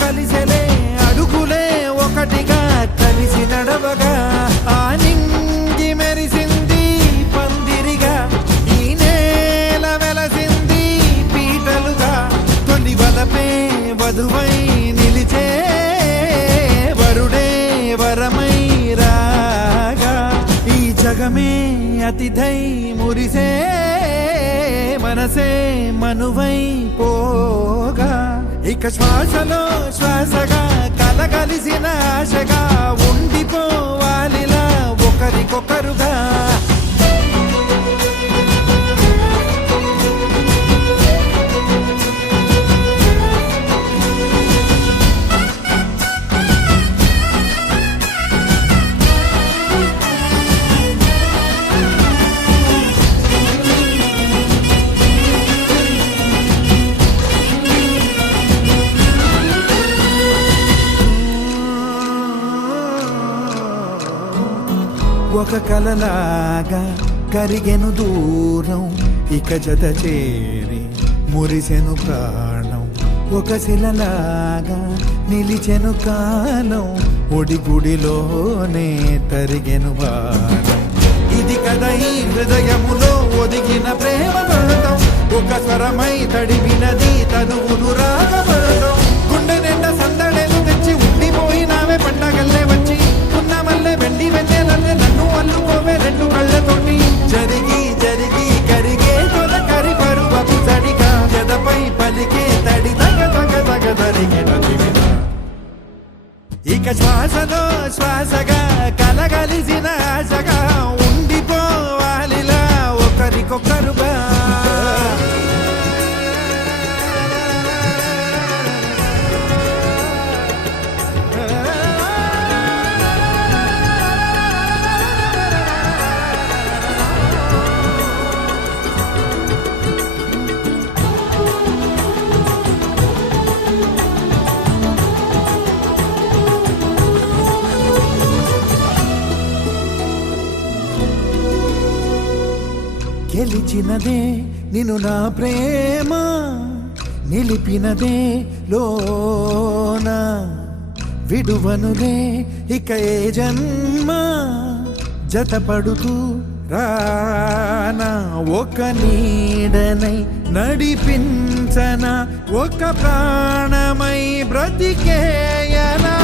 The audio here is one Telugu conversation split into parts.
కలిసెలే అడుగులే ఒకటిగా కలిసి నడవగా ఆ నింగి మెరిసింది పందిరిగా ఈ నేల వెలసింది పీటలుగా తొలి వలపే వధువై నిలిచే వరుడే వరమై రాగా ఈ జగమే అతిథై మురిసే మనసే మనువై పోగా ఇక శ్వాసలో శ్వాసగా కలగలిసిన ఆశగా ఉండిపోవాలిలా ఒకరికొకరుగా ఒక కలలాగా కరిగెను దూరం ఇక జత చేరి మురిసెను ప్రాణం ఒక శిలలాగా నిలిచెను కాలం ఒడిగుడిలోనే తరిగెను బాణం ఇది కదా ఈ హృదయములో ఒదిగిన ప్రేమ బంధం ఒక స్వరమై తడివినది తనువును రాగబంధం గుండె నిండా సందడేలు తెచ్చి ఉండిపోయినావే పండగల్లే వచ్చి ఉన్న మల్లె వెండి వెన్నెలల్లే నన్ను అల్లుకోవే రెండు కళ్ళతోటి జరిగి జరిగి కరిగే తొలకరి పరువపు తడిగా జదపై పలికే తడి తగ తగ తగ తరిగిన దివిన ఇక శ్వాసలో శ్వాసగా కలగలిసిన ఆశగా ఉండిపోవాలిలా ఒకరికొకరుగా గెలిచినదే నిన్ను నా ప్రేమ నిలిపినదే లోన విడువనులే ఇక ఏ జన్మ జతపడుతూ రానా ఒక నీడనై నడిపించన ఒక ప్రాణమై బ్రతికేయనా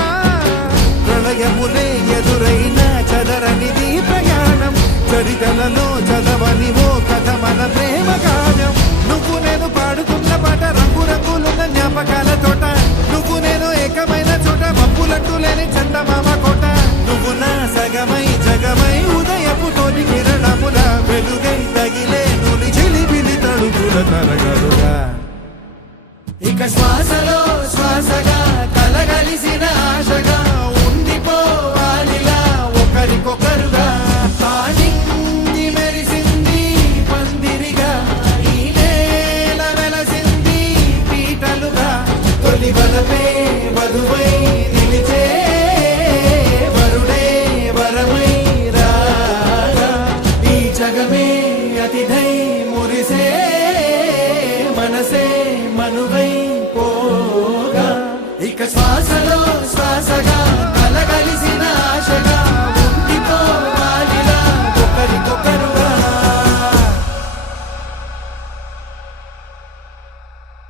ప్రళయములే ఎదురైన చదరనిది ప్రయాణం చరితలలో చదవని ఓ కథ మన ప్రేమ గానం నువ్వు నేను పాడుతున్న పాట రంగు రంగులున్న జ్ఞాపకాల తోట నువ్వు నేను ఏకమైన చోట మబ్బులంటూ లేని చందమామ కోట నువ్వు నా సగమై జగమై ఉదయపు తోటి కిరణముల వెలుగై తగిలే నులి చిలిపిలి తడుపుల తరగలుగా